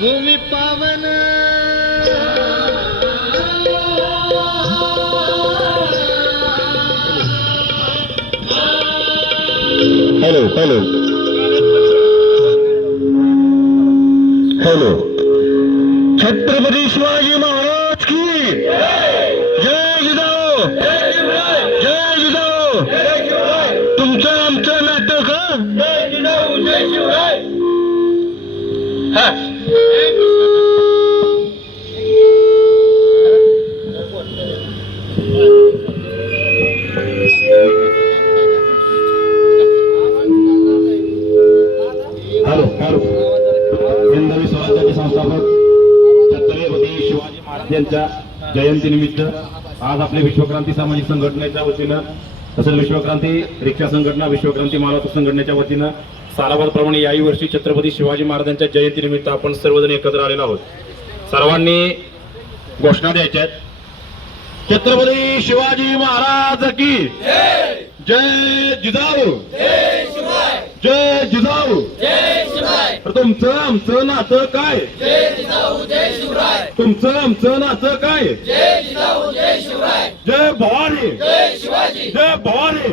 भूमी पावन hello hello hello Chhatrapati Shivaji Maharaj की जय जिजाऊ जय जिजाऊ तुमचं आमचं नाटक का जय जिजाऊ जय शिवराय हॅलो हॅलो हिंदवी स्वराज्याचे संस्थापक छत्रपती शिवाजी महाराज यांच्या जयंतीनिमित्त आज आपल्या विश्वक्रांती सामाजिक संघटनेच्या वतीनं तसंच विश्वक्रांती रिक्षा संघटना विश्वक्रांती मालवाहतूक संघटनेच्या वतीनं सालाबादप्रमाणे याही वर्षी छत्रपती शिवाजी महाराजांच्या जयंतीनिमित्त आपण सर्वजण एकत्र आलेलो आहोत. सर्वांनी घोषणा द्यायच्या आहेत. छत्रपती शिवाजी महाराज की जय जिजाऊ जय जिजाऊ तुमचं आमचं नातं काय तुमचं आमचं नातं काय जय भवानी जय भवानी